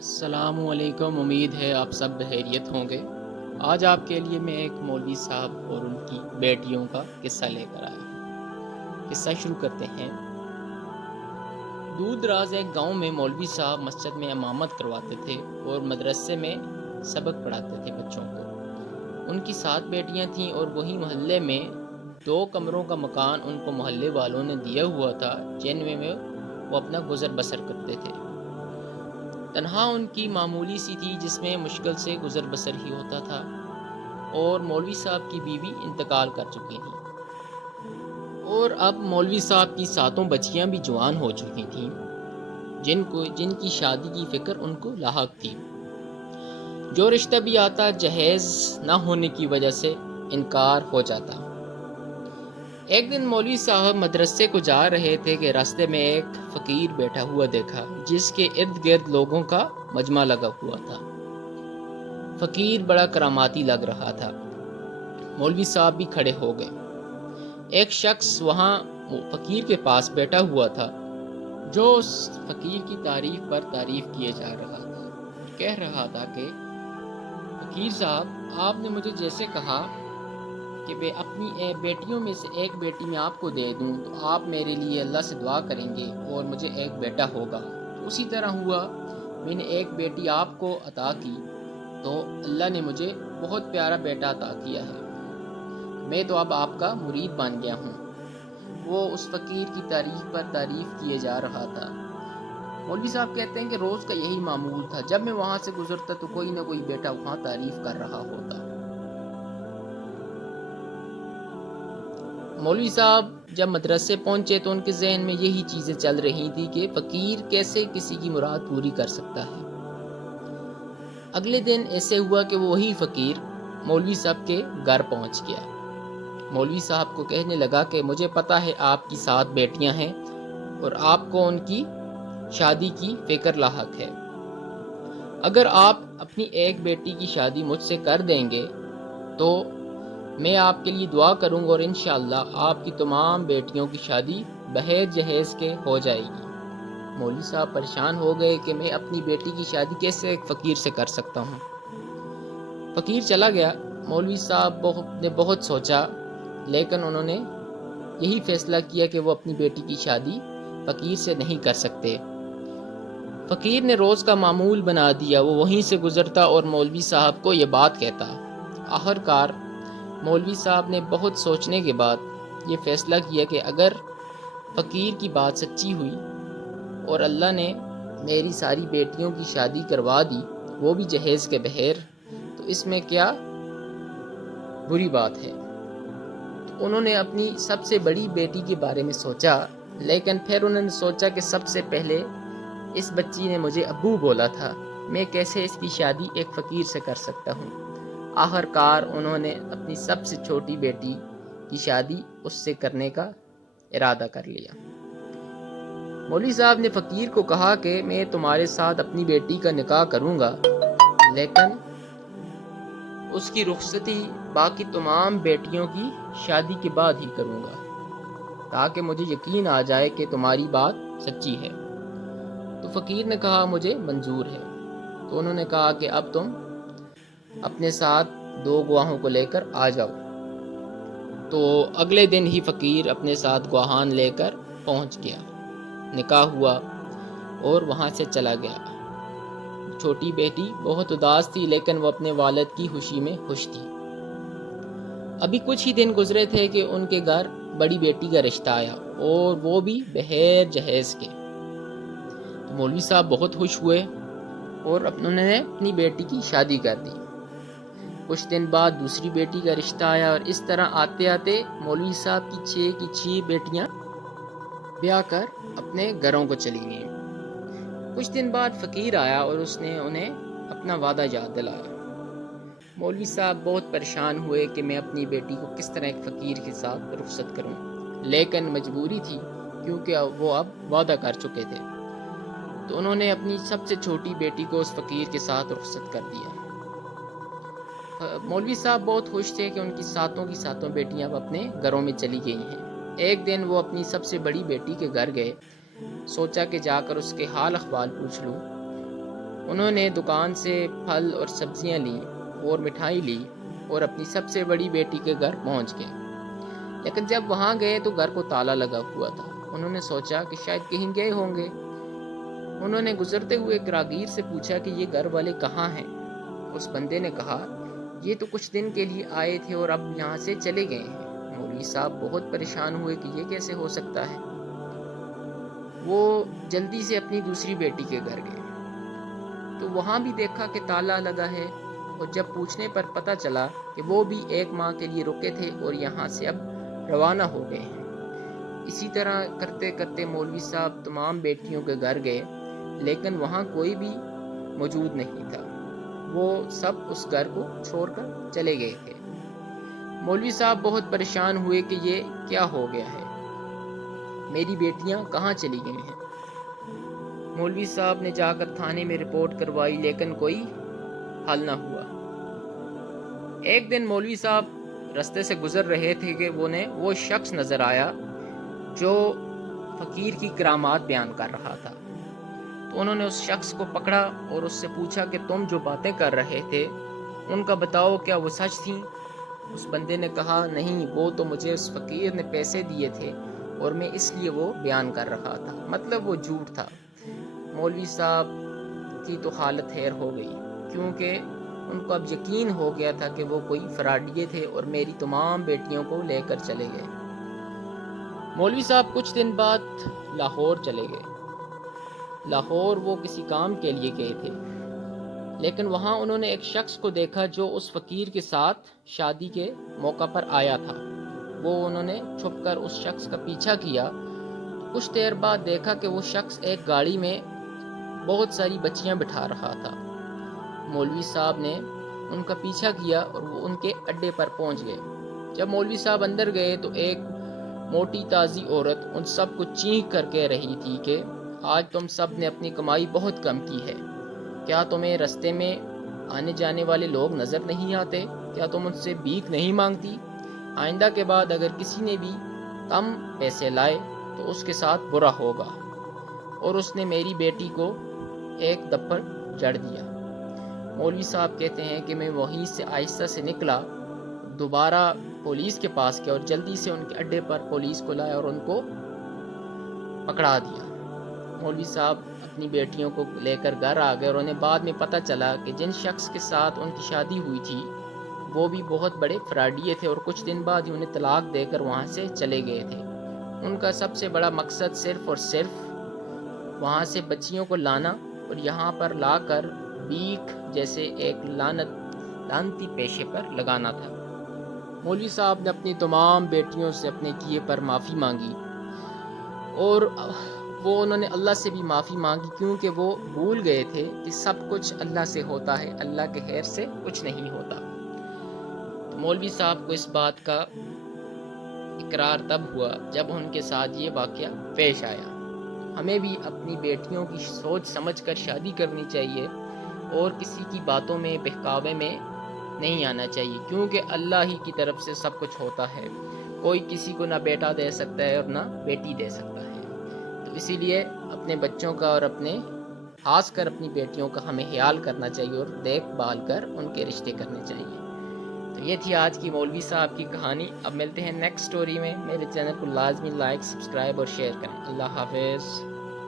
السلام علیکم، امید ہے آپ سب بخیریت ہوں گے۔ آج آپ کے لیے میں ایک مولوی صاحب اور ان کی بیٹیوں کا قصہ لے کر آیا ہوں۔ قصہ شروع کرتے ہیں۔ دور دراز ایک گاؤں میں مولوی صاحب مسجد میں امامت کرواتے تھے اور مدرسے میں سبق پڑھاتے تھے بچوں کو۔ ان کی 7 بیٹیاں تھیں اور وہی محلے میں 2 کمروں کا مکان ان کو محلے والوں نے دیا ہوا تھا، جن میں وہ اپنا گزر بسر کرتے تھے۔ تنہا ان کی معمولی سی تھی جس میں مشکل سے گزر بسر ہی ہوتا تھا، اور مولوی صاحب کی بیوی انتقال کر چکی تھی، اور اب مولوی صاحب کی 7 بچیاں بھی جوان ہو چکی تھیں، جن کی شادی کی فکر ان کو لاحق تھی۔ جو رشتہ بھی آتا جہیز نہ ہونے کی وجہ سے انکار ہو جاتا۔ ایک دن مولوی صاحب مدرسے کو جا رہے تھے کہ راستے میں ایک فقیر بیٹھا ہوا دیکھا، جس کے ارد گرد لوگوں کا مجمع لگا ہوا تھا۔ فقیر بڑا کراماتی لگ رہا تھا۔ مولوی صاحب بھی کھڑے ہو گئے۔ ایک شخص وہاں فقیر کے پاس بیٹھا ہوا تھا، جو اس فقیر کی تعریف پر تعریف کیے جا رہا تھا۔ کہہ رہا تھا کہ فقیر صاحب، آپ نے مجھے جیسے کہا کہ میں اپنی بیٹیوں میں سے ایک بیٹی میں آپ کو دے دوں تو آپ میرے لیے اللہ سے دعا کریں گے اور مجھے ایک بیٹا ہوگا، تو اسی طرح ہوا۔ میں نے ایک بیٹی آپ کو عطا کی تو اللہ نے مجھے بہت پیارا بیٹا عطا کیا ہے۔ میں تو اب آپ کا مرید بن گیا ہوں۔ وہ اس فقیر کی تعریف پر تعریف کیے جا رہا تھا۔ مولوی صاحب کہتے ہیں کہ روز کا یہی معمول تھا، جب میں وہاں سے گزرتا تو کوئی نہ کوئی بیٹا وہاں تعریف کر رہا ہوتا۔ مولوی صاحب جب مدرسے پہنچے تو ان کے ذہن میں یہی چیزیں چل رہی تھی کہ فقیر کیسے کسی کی مراد پوری کر سکتا ہے۔ اگلے دن ایسے ہوا کہ وہی فقیر مولوی صاحب کے گھر پہنچ گیا۔ مولوی صاحب کو کہنے لگا کہ مجھے پتا ہے آپ کی 7 بیٹیاں ہیں اور آپ کو ان کی شادی کی فکر لاحق ہے۔ اگر آپ اپنی ایک بیٹی کی شادی مجھ سے کر دیں گے تو میں آپ کے لیے دعا کروں گا اور انشاءاللہ آپ کی تمام بیٹیوں کی شادی بغیر جہیز کے ہو جائے گی۔ مولوی صاحب پریشان ہو گئے کہ میں اپنی بیٹی کی شادی کیسے ایک فقیر سے کر سکتا ہوں۔ فقیر چلا گیا۔ مولوی صاحب نے بہت سوچا، لیکن انہوں نے یہی فیصلہ کیا کہ وہ اپنی بیٹی کی شادی فقیر سے نہیں کر سکتے۔ فقیر نے روز کا معمول بنا دیا، وہ وہیں سے گزرتا اور مولوی صاحب کو یہ بات کہتا۔ آخرکار مولوی صاحب نے بہت سوچنے کے بعد یہ فیصلہ کیا کہ اگر فقیر کی بات سچی ہوئی اور اللہ نے میری ساری بیٹیوں کی شادی کروا دی، وہ بھی جہیز کے بغیر، تو اس میں کیا بری بات ہے۔ تو انہوں نے اپنی سب سے بڑی بیٹی کے بارے میں سوچا، لیکن پھر انہوں نے سوچا کہ سب سے پہلے اس بچی نے مجھے ابو بولا تھا، میں کیسے اس کی شادی ایک فقیر سے کر سکتا ہوں۔ آخرکار انہوں نے اپنی سب سے چھوٹی بیٹی کی شادی اس سے کرنے کا ارادہ کر لیا۔ مولوی صاحب نے فقیر کو کہا کہ میں تمہارے ساتھ اپنی بیٹی کا نکاح کروں گا، لیکن اس کی رخصتی باقی تمام بیٹیوں کی شادی کے بعد ہی کروں گا، تاکہ مجھے یقین آ جائے کہ تمہاری بات سچی ہے۔ تو فقیر نے کہا مجھے منظور ہے۔ تو انہوں نے کہا کہ اب تم اپنے ساتھ 2 گواہوں کو لے کر آ جاؤ۔ تو اگلے دن ہی فقیر اپنے ساتھ گواہان لے کر پہنچ گیا۔ نکاح ہوا اور وہاں سے چلا گیا۔ چھوٹی بیٹی بہت اداس تھی، لیکن وہ اپنے والد کی خوشی میں خوش تھی۔ ابھی کچھ ہی دن گزرے تھے کہ ان کے گھر بڑی بیٹی کا رشتہ آیا، اور وہ بھی بغیر جہیز کے۔ تو مولوی صاحب بہت خوش ہوئے اور انہوں نے اپنی بیٹی کی شادی کر دی۔ کچھ دن بعد دوسری بیٹی کا رشتہ آیا، اور اس طرح آتے آتے مولوی صاحب کی 6 کی 6 بیٹیاں بیاہ کر اپنے گھروں کو چلی گئیں۔ کچھ دن بعد فقیر آیا اور اس نے انہیں اپنا وعدہ یاد دلایا۔ مولوی صاحب بہت پریشان ہوئے کہ میں اپنی بیٹی کو کس طرح ایک فقیر کے ساتھ رخصت کروں، لیکن مجبوری تھی کیونکہ وہ اب وعدہ کر چکے تھے۔ تو انہوں نے اپنی سب سے چھوٹی بیٹی کو اس فقیر کے ساتھ رخصت کر دیا۔ مولوی صاحب بہت خوش تھے کہ ان کی 7 کی 7 بیٹیاں اب اپنے گھروں میں چلی گئی ہیں۔ ایک دن وہ اپنی سب سے بڑی بیٹی کے گھر گئے، سوچا کہ جا کر اس کے حال احوال پوچھ لوں۔ انہوں نے دکان سے پھل اور سبزیاں لی اور مٹھائی لی اور اپنی سب سے بڑی بیٹی کے گھر پہنچ گئے، لیکن جب وہاں گئے تو گھر کو تالا لگا ہوا تھا۔ انہوں نے سوچا کہ شاید کہیں گئے ہوں گے۔ انہوں نے گزرتے ہوئے ایک راہگیر سے پوچھا کہ یہ گھر والے کہاں ہیں؟ اس بندے نے کہا، یہ تو کچھ دن کے لیے آئے تھے اور اب یہاں سے چلے گئے ہیں۔ مولوی صاحب بہت پریشان ہوئے کہ یہ کیسے ہو سکتا ہے۔ وہ جلدی سے اپنی دوسری بیٹی کے گھر گئے تو وہاں بھی دیکھا کہ تالا لگا ہے، اور جب پوچھنے پر پتہ چلا کہ وہ بھی ایک ماہ کے لیے رکے تھے اور یہاں سے اب روانہ ہو گئے ہیں۔ اسی طرح کرتے کرتے مولوی صاحب تمام بیٹیوں کے گھر گئے، لیکن وہاں کوئی بھی موجود نہیں تھا۔ وہ سب اس گھر کو چھوڑ کر چلے گئے تھے۔ مولوی صاحب بہت پریشان ہوئے کہ یہ کیا ہو گیا ہے، میری بیٹیاں کہاں چلی گئی ہیں۔ مولوی صاحب نے جا کر تھانے میں رپورٹ کروائی، لیکن کوئی حل نہ ہوا۔ ایک دن مولوی صاحب رستے سے گزر رہے تھے کہ وہ شخص نظر آیا جو فقیر کی کرامات بیان کر رہا تھا۔ تو انہوں نے اس شخص کو پکڑا اور اس سے پوچھا کہ تم جو باتیں کر رہے تھے ان کا بتاؤ، کیا وہ سچ تھیں؟ اس بندے نے کہا، نہیں، وہ تو مجھے اس فقیر نے پیسے دیے تھے اور میں اس لیے وہ بیان کر رہا تھا، مطلب وہ جھوٹ تھا۔ مولوی صاحب کی تو حالت خیر ہو گئی، کیونکہ ان کو اب یقین ہو گیا تھا کہ وہ کوئی فراڈیے تھے اور میری تمام بیٹیوں کو لے کر چلے گئے۔ مولوی صاحب کچھ دن بعد لاہور چلے گئے۔ لاہور وہ کسی کام کے لیے گئے تھے، لیکن وہاں انہوں نے ایک شخص کو دیکھا جو اس فقیر کے ساتھ شادی کے موقع پر آیا تھا۔ انہوں نے چھپ کر اس شخص کا پیچھا کیا۔ کچھ دیر بعد دیکھا کہ وہ شخص ایک گاڑی میں بہت ساری بچیاں بٹھا رہا تھا۔ مولوی صاحب نے ان کا پیچھا کیا اور وہ ان کے اڈے پر پہنچ گئے۔ جب مولوی صاحب اندر گئے تو ایک موٹی تازی عورت ان سب کو چینک کر کہہ رہی تھی کہ آج تم سب نے اپنی کمائی بہت کم کی ہے۔ کیا تمہیں رستے میں آنے جانے والے لوگ نظر نہیں آتے؟ کیا تم ان سے بھیک نہیں مانگتی؟ آئندہ کے بعد اگر کسی نے بھی کم پیسے لائے تو اس کے ساتھ برا ہوگا۔ اور اس نے میری بیٹی کو ایک دپڑ جڑ دیا۔ مولوی صاحب کہتے ہیں کہ میں وہیں سے آہستہ سے نکلا، دوبارہ پولیس کے پاس گیا اور جلدی سے ان کے اڈے پر پولیس کو لایا اور ان کو پکڑا دیا۔ مولوی صاحب اپنی بیٹیوں کو لے کر گھر آ گئے اور انہیں بعد میں پتہ چلا کہ جن شخص کے ساتھ ان کی شادی ہوئی تھی وہ بھی بہت بڑے فراڈیے تھے اور کچھ دن بعد ہی انہیں طلاق دے کر وہاں سے چلے گئے تھے۔ ان کا سب سے بڑا مقصد صرف اور صرف وہاں سے بچیوں کو لانا اور یہاں پر لا کر بھیک جیسے ایک لعنتی پیشے پر لگانا تھا۔ مولوی صاحب نے اپنی تمام بیٹیوں سے اپنے کیے پر معافی مانگی، اور انہوں نے اللہ سے بھی معافی مانگی، کیونکہ وہ بھول گئے تھے کہ سب کچھ اللہ سے ہوتا ہے، اللہ کے خیر سے کچھ نہیں ہوتا۔ تو مولوی صاحب کو اس بات کا اقرار تب ہوا جب ان کے ساتھ یہ واقعہ پیش آیا۔ ہمیں بھی اپنی بیٹیوں کی سوچ سمجھ کر شادی کرنی چاہیے اور کسی کی باتوں میں بہکاوے میں نہیں آنا چاہیے، کیونکہ اللہ ہی کی طرف سے سب کچھ ہوتا ہے۔ کوئی کسی کو نہ بیٹا دے سکتا ہے اور نہ بیٹی دے سکتا ہے۔ تو اسی لیے اپنے بچوں کا اور خاص کر اپنی بیٹیوں کا ہمیں خیال کرنا چاہیے اور دیکھ بھال کر ان کے رشتے کرنے چاہیے۔ تو یہ تھی آج کی مولوی صاحب کی کہانی۔ اب ملتے ہیں نیکسٹ سٹوری میں۔ میرے چینل کو لازمی لائک، سبسکرائب اور شیئر کریں۔ اللہ حافظ۔